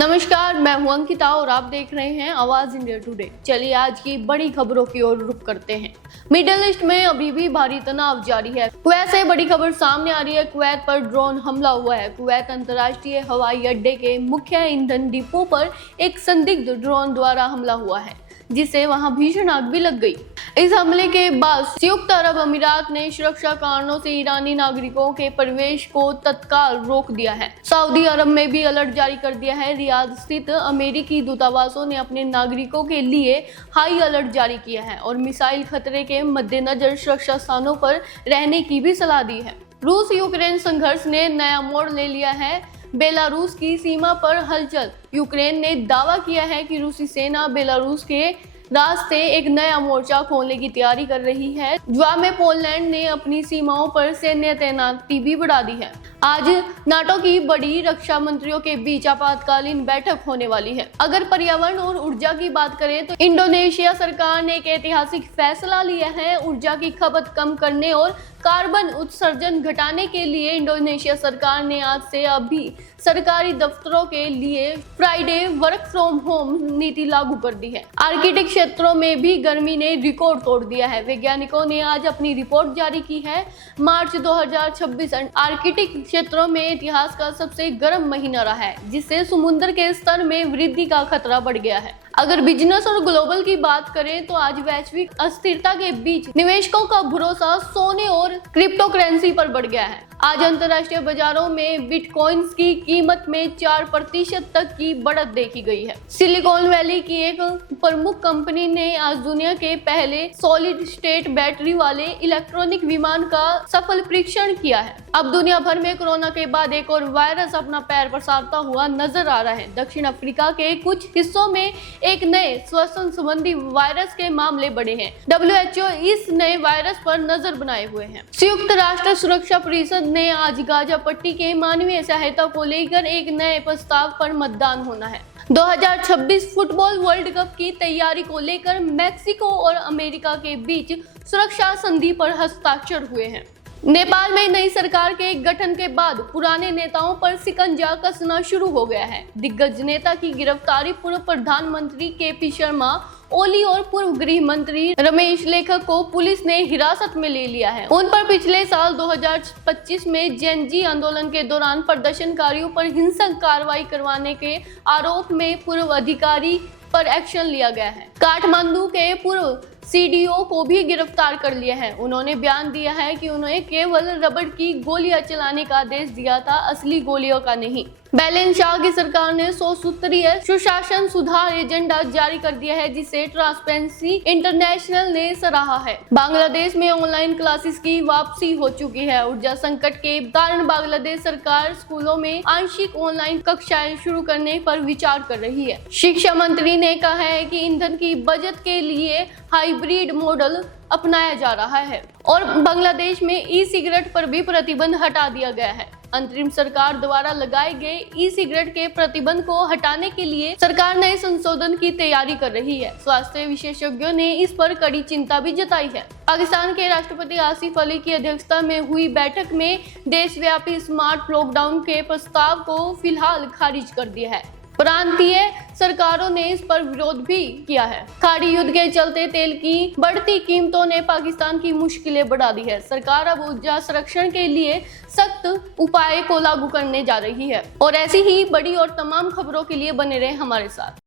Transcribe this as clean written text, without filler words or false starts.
नमस्कार, मैं हूं अंकिता और आप देख रहे हैं आवाज इंडिया टुडे। चलिए आज की बड़ी खबरों की ओर रुख करते हैं। मिडिल ईस्ट में अभी भी भारी तनाव जारी है। कुवैत से बड़ी खबर सामने आ रही है। कुवैत पर ड्रोन हमला हुआ है। कुवैत अंतर्राष्ट्रीय हवाई अड्डे के मुख्य ईंधन डिपो पर एक संदिग्ध ड्रोन द्वारा हमला हुआ है, जिससे वहां भीषण आग भी लग गई। इस हमले के बाद संयुक्त अरब अमीरात ने सुरक्षा कारणों से ईरानी नागरिकों के प्रवेश को तत्काल रोक दिया है। सऊदी अरब में भी अलर्ट जारी कर दिया है। रियाद स्थित अमेरिकी दूतावासों ने अपने नागरिकों के लिए हाई अलर्ट जारी किया है और मिसाइल खतरे के मद्देनजर सुरक्षा स्थानों पर रहने की भी सलाह दी है। रूस यूक्रेन संघर्ष ने नया मोड़ ले लिया है। बेलारूस की सीमा पर हलचल। यूक्रेन ने दावा किया है कि रूसी सेना बेलारूस के रास्ते एक नया मोर्चा खोलने की तैयारी कर रही है। जवाब में पोलैंड ने अपनी सीमाओं पर सैन्य तैनाती भी बढ़ा दी है। आज नाटो की बड़ी रक्षा मंत्रियों के बीच आपातकालीन बैठक होने वाली है। अगर पर्यावरण और ऊर्जा की बात करें तो इंडोनेशिया सरकार ने एक ऐतिहासिक फैसला लिया है। ऊर्जा की खपत कम करने और कार्बन उत्सर्जन घटाने के लिए इंडोनेशिया सरकार ने आज से अभी सरकारी दफ्तरों के लिए फ्राइडे वर्क फ्रॉम होम नीति लागू कर दी है। आर्कटिक क्षेत्रों में भी गर्मी ने रिकॉर्ड तोड़ दिया है। वैज्ञानिकों ने आज अपनी रिपोर्ट जारी की है। मार्च 2026 आर्कटिक क्षेत्रों में इतिहास का सबसे गर्म महीना रहा है, जिससे समुद्र के स्तर में वृद्धि का खतरा बढ़ गया है। अगर बिजनेस और ग्लोबल की बात करें तो आज वैश्विक अस्थिरता के बीच निवेशकों का भरोसा सोने और क्रिप्टो करेंसी पर बढ़ गया है। आज अंतर्राष्ट्रीय बाजारों में बिटकॉइंस की कीमत में 4% तक की बढ़त देखी गई है। सिलिकॉन वैली की एक प्रमुख कंपनी ने आज दुनिया के पहले सॉलिड स्टेट बैटरी वाले इलेक्ट्रॉनिक विमान का सफल परीक्षण किया है। अब दुनिया भर में कोरोना के बाद एक और वायरस अपना पैर पसारता हुआ नजर आ रहा है। दक्षिण अफ्रीका के कुछ हिस्सों में एक नए श्वसन संबंधी वायरस के मामले बढ़े हैं। WHO इस नए वायरस पर नजर बनाए हुए हैं। संयुक्त राष्ट्र सुरक्षा परिषद ने आज गाजा पट्टी के मानवीय सहायता को लेकर एक नए प्रस्ताव पर मतदान होना है। 2026 फुटबॉल वर्ल्ड कप की तैयारी को लेकर मैक्सिको और अमेरिका के बीच सुरक्षा संधि पर हस्ताक्षर हुए हैं। नेपाल में नई सरकार के गठन के बाद पुराने नेताओं पर शिकंजा कसना शुरू हो गया है। दिग्गज नेता की गिरफ्तारी पूर्व प्रधानमंत्री KP शर्मा ओली और पूर्व गृह मंत्री रमेश लेखक को पुलिस ने हिरासत में ले लिया है। उन पर पिछले साल 2025 में जेनजी आंदोलन के दौरान प्रदर्शनकारियों पर हिंसक कार्रवाई करवाने के आरोप में पूर्व अधिकारी पर एक्शन लिया गया है। काठमांडू के पूर्व CDO को भी गिरफ्तार कर लिया है। उन्होंने बयान दिया है कि उन्हें केवल रबड़ की गोलियां चलाने का आदेश दिया था, असली गोलियों का नहीं। बैलेंस शाह की सरकार ने 100 सूत्रीय सुशासन सुधार एजेंडा जारी कर दिया है, जिसे ट्रांसपेरेंसी इंटरनेशनल ने सराहा है। बांग्लादेश में ऑनलाइन क्लासेस की वापसी हो चुकी है। ऊर्जा संकट के कारण बांग्लादेश सरकार स्कूलों में आंशिक ऑनलाइन कक्षाएं शुरू करने पर विचार कर रही है। शिक्षा मंत्री ने कहा है कि ईंधन की बचत के लिए हाइब्रिड मॉडल अपनाया जा रहा है और बांग्लादेश में ई-सिगरेट पर भी प्रतिबंध हटा दिया गया है। अंतरिम सरकार द्वारा लगाए गए ई-सिगरेट के प्रतिबंध को हटाने के लिए सरकार नए संशोधन की तैयारी कर रही है। स्वास्थ्य विशेषज्ञों ने इस पर कड़ी चिंता भी जताई है। पाकिस्तान के राष्ट्रपति आसिफ अली की अध्यक्षता में हुई बैठक में देशव्यापी स्मार्ट लॉकडाउन के प्रस्ताव को फिलहाल खारिज कर दिया है। प्रांतीय सरकारों ने इस पर विरोध भी किया है। खाड़ी युद्ध के चलते तेल की बढ़ती कीमतों ने पाकिस्तान की मुश्किलें बढ़ा दी है। सरकार अब ऊर्जा संरक्षण के लिए सख्त उपाय को लागू करने जा रही है। और ऐसी ही बड़ी और तमाम खबरों के लिए बने रहे हमारे साथ।